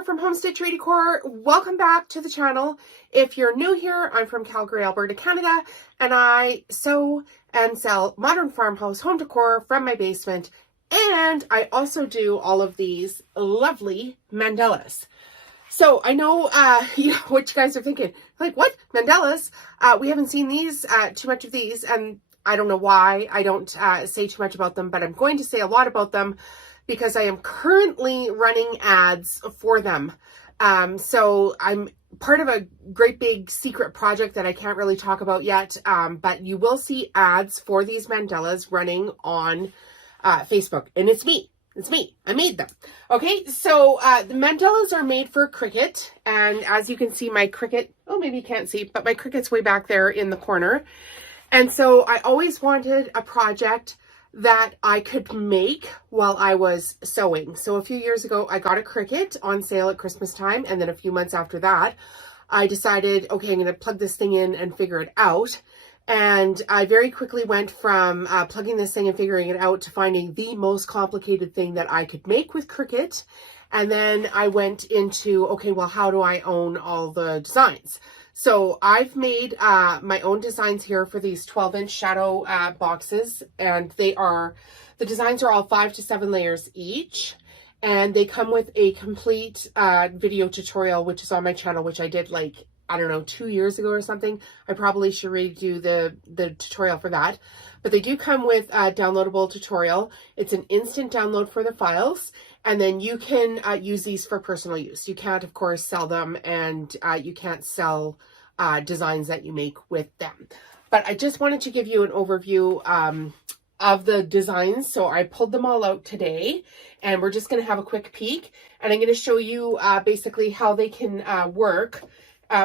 here from Home Stitchery Decor. Welcome back to the channel. If you're new here, I'm from Calgary, Alberta, Canada, and I sew and sell modern farmhouse home decor from my basement. And I also do all of these lovely mandalas. So I know, what you guys are thinking. Like, what? Mandalas? We haven't seen these, too much of these, and I don't know why I don't say too much about them, but I'm going to say a lot about them because I am currently running ads for them. So I'm part of a great big secret project that I can't really talk about yet, but you will see ads for these mandalas running on Facebook, and it's me. It's me. I made them. Okay, so the mandalas are made for Cricut, and as you can see, my Cricut, oh, maybe you can't see, but my Cricut's way back there in the corner. And so I always wanted a project that I could make while I was sewing. So a few years ago, I got a Cricut on sale at Christmas time, and then a few months after that, I decided, okay, I'm going to plug this thing in and figure it out. And I very quickly went from plugging this thing and figuring it out to finding the most complicated thing that I could make with Cricut. And then I went into, okay, well, how do I own all the designs? So I've made my own designs here for these 12-inch shadow boxes, and the designs are all 5 to 7 layers each. And they come with a complete video tutorial, which is on my channel, which I did like, I don't know, 2 years ago or something. I probably should redo the tutorial for that. But they do come with a downloadable tutorial. It's an instant download for the files. And then you can use these for personal use. You can't, of course, sell them, and you can't sell designs that you make with them. But I just wanted to give you an overview of the designs. So I pulled them all out today, and we're just going to have a quick peek. And I'm going to show you basically how they can work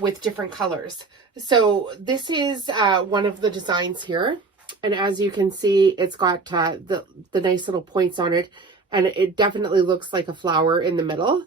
with different colors. So this is one of the designs here. And as you can see, it's got the nice little points on it. And it definitely looks like a flower in the middle.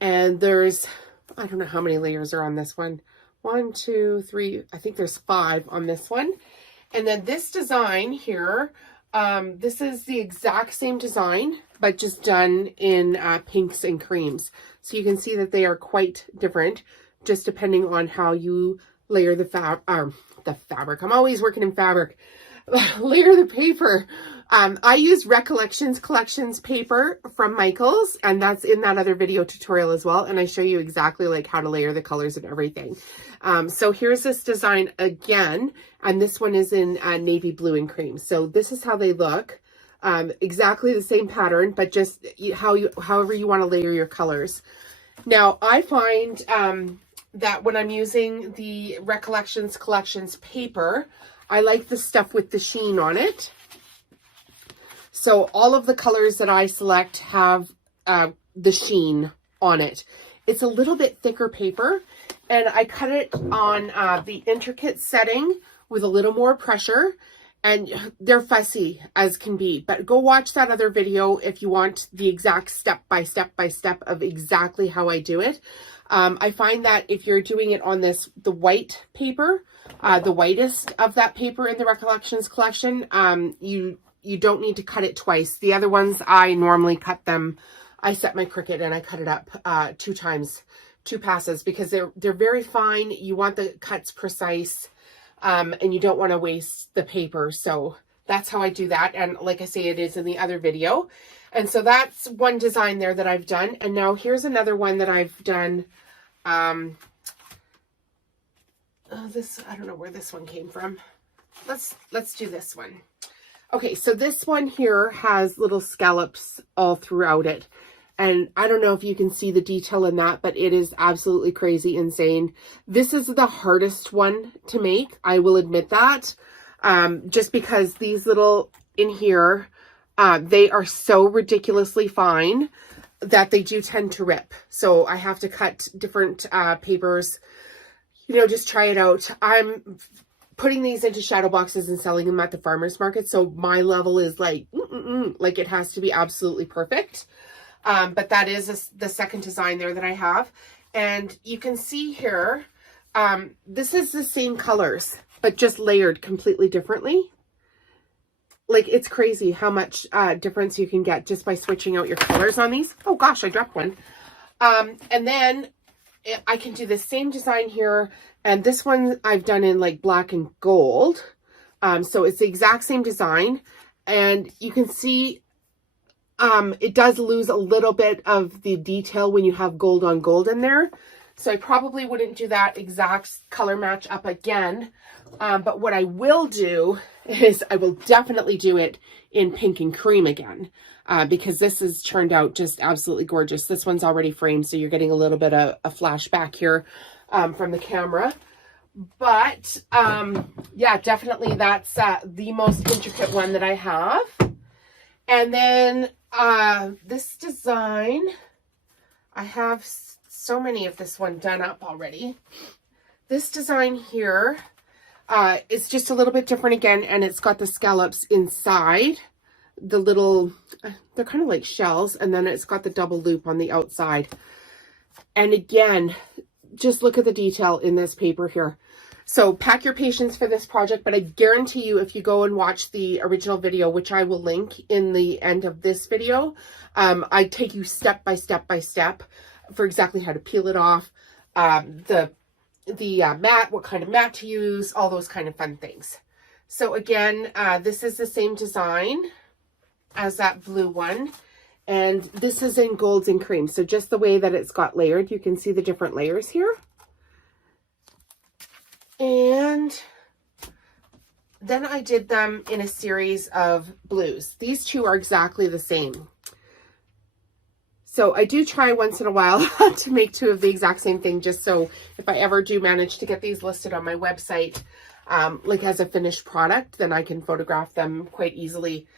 And there's, I don't know how many layers are on this one. 1, 2, 3, I think there's 5 on this one. And then this design here, this is the exact same design, but just done in pinks and creams. So you can see that they are quite different, just depending on how you layer the fabric. I'm always working in fabric. Layer the paper. I use Recollections Collections paper from Michaels, and that's in that other video tutorial as well. And I show you exactly like how to layer the colors and everything. So here's this design again, and this one is in navy blue and cream. So this is how they look. Exactly the same pattern, but just however you want to layer your colors. Now I find that when I'm using the Recollections Collections paper, I like the stuff with the sheen on it. So all of the colors that I select have the sheen on it. It's a little bit thicker paper, and I cut it on the intricate setting with a little more pressure, and they're fussy as can be. But go watch that other video if you want the exact step by step of exactly how I do it. I find that if you're doing it on the white paper, the whitest of that paper in the Recollections collection, you don't need to cut it twice. The other ones, I normally cut them. I set my Cricut and I cut it up 2 times, 2 passes, because they're very fine. You want the cuts precise, and you don't want to waste the paper. So that's how I do that. And like I say, it is in the other video. And so that's one design there that I've done. And now here's another one that I've done. I don't know where this one came from. Let's do this one. Okay, so this one here has little scallops all throughout it. And I don't know if you can see the detail in that, but it is absolutely crazy, insane. This is the hardest one to make. I will admit that. Just because these little in here, they are so ridiculously fine that they do tend to rip. So I have to cut different papers, just try it out. I'm putting these into shadow boxes and selling them at the farmer's market. So my level is like, like it has to be absolutely perfect. But that is the second design there that I have. And you can see here, this is the same colors, but just layered completely differently. Like, it's crazy how much difference you can get just by switching out your colors on these. Oh gosh, I dropped one. And then I can do the same design here. And this one I've done in like black and gold. So it's the exact same design. And you can see it does lose a little bit of the detail when you have gold on gold in there. So I probably wouldn't do that exact color match up again. But what I will do is I will definitely do it in pink and cream again. Because this has turned out just absolutely gorgeous. This one's already framed, so you're getting a little bit of a flashback here from the camera. But yeah, definitely that's the most intricate one that I have. And then this design, I have so many of this one done up already. This design here is just a little bit different again, and it's got the scallops inside. The little, they're kind of like shells, and then it's got the double loop on the outside. And again, just look at the detail in this paper here. So pack your patience for this project, but I guarantee you if you go and watch the original video, which I will link in the end of this video, I take you step by step by step for exactly how to peel it off, the mat, what kind of mat to use, all those kind of fun things. So again, this is the same design as that blue one, and this is in golds and cream. So just the way that it's got layered, you can see the different layers here. And then I did them in a series of blues. These two are exactly the same. So I do try once in a while to make two of the exact same thing, just so if I ever do manage to get these listed on my website, like as a finished product, then I can photograph them quite easily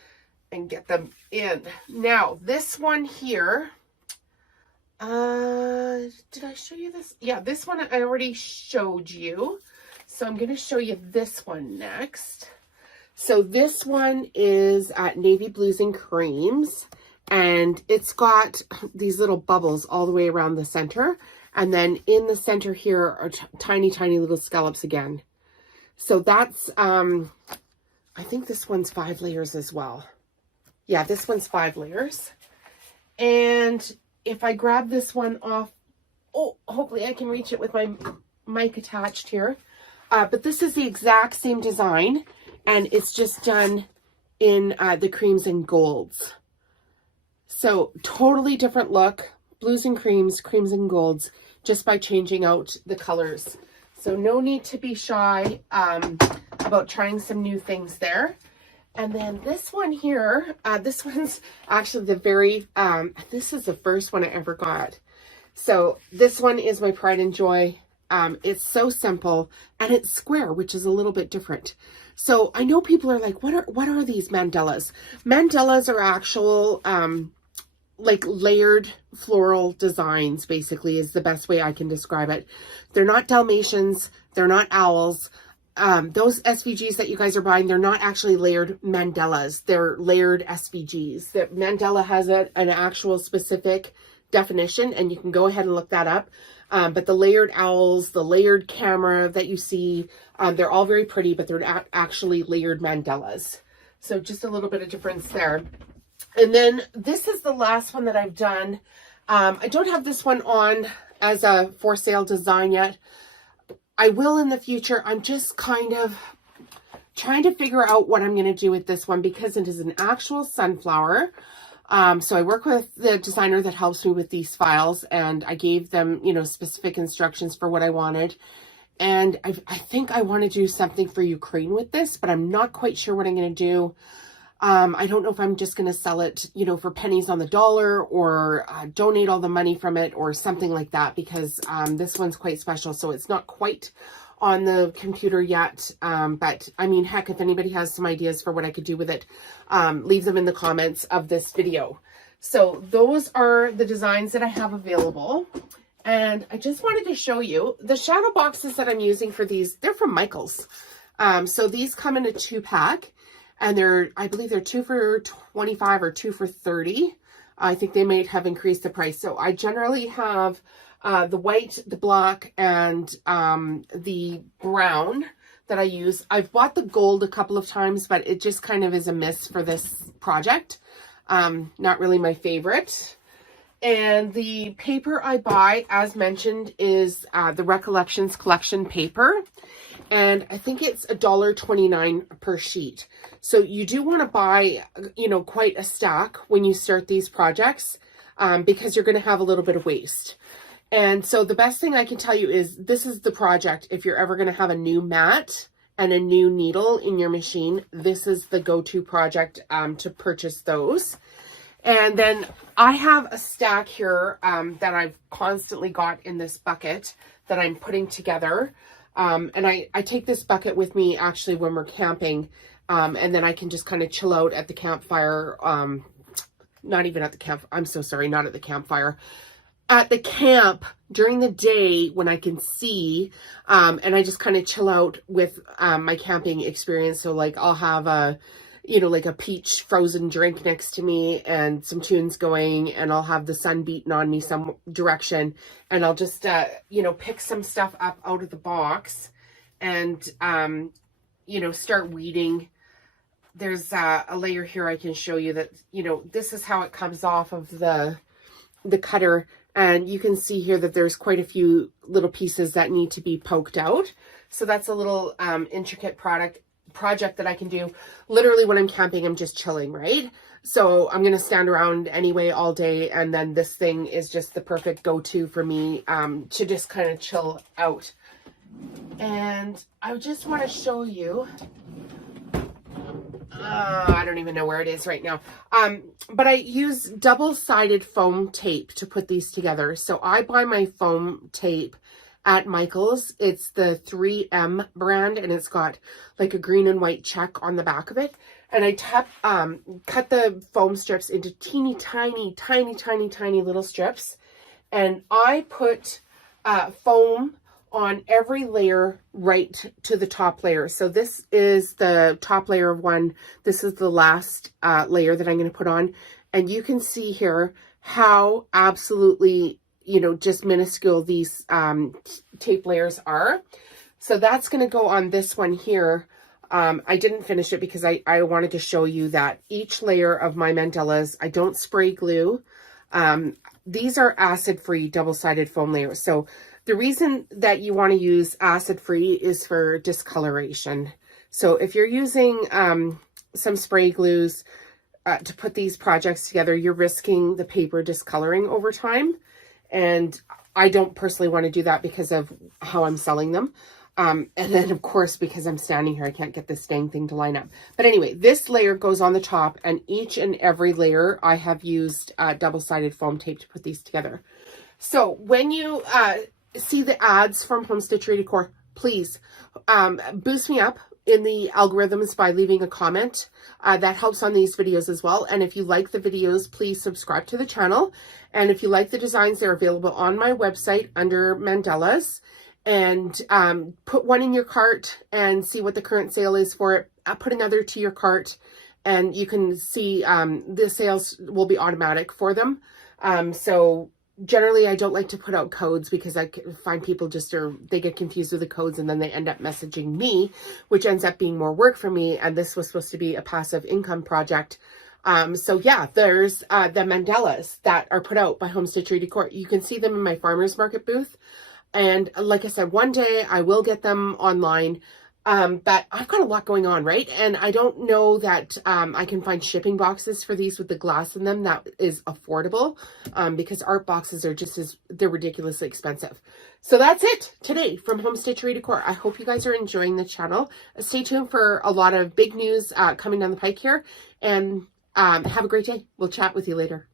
and get them in. Now, this one here, did I show you this? Yeah, this one I already showed you. So I'm going to show you this one next. So this one is navy blues and creams, and it's got these little bubbles all the way around the center. And then in the center here are tiny, tiny little scallops again. So that's, I think this one's 5 layers as well. Yeah, this one's 5 layers. And if I grab this one off, oh, hopefully I can reach it with my mic attached here. But this is the exact same design, and it's just done in the creams and golds. So totally different look, blues and creams, creams and golds, just by changing out the colors. So no need to be shy about trying some new things there. And then this one here, this one's actually the very, this is the first one I ever got. So this one is my pride and joy. It's so simple, and it's square, which is a little bit different. So I know people are like, what are these mandalas? Mandalas are actual, like layered floral designs, basically, is the best way I can describe it. They're not Dalmatians. They're not owls. Those SVGs that you guys are buying, they're not actually layered mandalas. They're layered SVGs. The mandala has an actual specific definition, and you can go ahead and look that up. But the layered owls, the layered camera that you see, they're all very pretty, but they're actually layered mandalas. So just a little bit of difference there. And then this is the last one that I've done. I don't have this one on as a for sale design yet. I will in the future. I'm just kind of trying to figure out what I'm going to do with this one, because it is an actual sunflower. So I work with the designer that helps me with these files, and I gave them, you know, specific instructions for what I wanted. And I think I want to do something for Ukraine with this, but I'm not quite sure what I'm going to do. I don't know if I'm just going to sell it, you know, for pennies on the dollar, or donate all the money from it or something like that, because this one's quite special. So it's not quite on the computer yet. But I mean, heck, if anybody has some ideas for what I could do with it, leave them in the comments of this video. So those are the designs that I have available. And I just wanted to show you the shadow boxes that I'm using for these. They're from Michaels. So these come in a 2-pack. And I believe they're 2 for $25 or 2 for $30. I think they may have increased the price. So I generally have the white, the black, and the brown that I use. I've bought the gold a couple of times, but it just kind of is a miss for this project. Not really my favorite. And the paper I buy, as mentioned, is the Recollections Collection paper. And I think it's $1.29 per sheet. So you do want to buy, you know, quite a stack when you start these projects because you're going to have a little bit of waste. And so the best thing I can tell you is this is the project. If you're ever going to have a new mat and a new needle in your machine, this is the go-to project to purchase those. And then I have a stack here that I've constantly got in this bucket that I'm putting together. And I take this bucket with me actually when we're camping. And then I can just kind of chill out at the campfire. Not even at the camp. I'm so sorry, not at the campfire. At the camp during the day when I can see, and I just kind of chill out with my camping experience. So like I'll have a, you know, like a peach frozen drink next to me and some tunes going, and I'll have the sun beating on me some direction, and I'll just, you know, pick some stuff up out of the box and, you know, start weeding. There's a layer here I can show you that, you know, this is how it comes off of the cutter. And you can see here that there's quite a few little pieces that need to be poked out. So that's a little intricate project that I can do literally when I'm camping. I'm just chilling, right? So I'm gonna stand around anyway all day, and then this thing is just the perfect go-to for me to just kind of chill out. And I just want to show you, I don't even know where it is right now, but I use double-sided foam tape to put these together. So I buy my foam tape at Michael's. It's the 3M brand, and it's got like a green and white check on the back of it. And I cut the foam strips into teeny tiny little strips. And I put foam on every layer right to the top layer. So this is the top layer of one. This is the last layer that I'm going to put on. And you can see here how absolutely, you know, just minuscule these tape layers are. So that's going to go on this one here. I didn't finish it because I wanted to show you that each layer of my mandalas, I don't spray glue. These are acid-free double-sided foam layers. So the reason that you want to use acid-free is for discoloration. So if you're using some spray glues to put these projects together, you're risking the paper discoloring over time. And I don't personally want to do that because of how I'm selling them. And then, of course, because I'm standing here, I can't get this dang thing to line up. But anyway, this layer goes on the top, and each and every layer I have used double-sided foam tape to put these together. So when you see the ads from Home Stitchery Decor, please boost me up in the algorithms by leaving a comment. That helps on these videos as well. And if you like the videos, please subscribe to the channel. And if you like the designs, they're available on my website under Mandalas. And put one in your cart and see what the current sale is for it. Put another to your cart, and you can see the sales will be automatic for them. So generally, I don't like to put out codes because I find people they get confused with the codes, and then they end up messaging me, which ends up being more work for me. And this was supposed to be a passive income project. So yeah, there's the mandalas that are put out by Home Stitchery Decor. You can see them in my farmer's market booth. And like I said, one day I will get them online. But I've got a lot going on, right? And I don't know that I can find shipping boxes for these with the glass in them that is affordable, because art boxes are they're ridiculously expensive. So that's it today from Home Stitchery Decor. I hope you guys are enjoying the channel. Stay tuned for a lot of big news coming down the pike here, and have a great day. We'll chat with you later.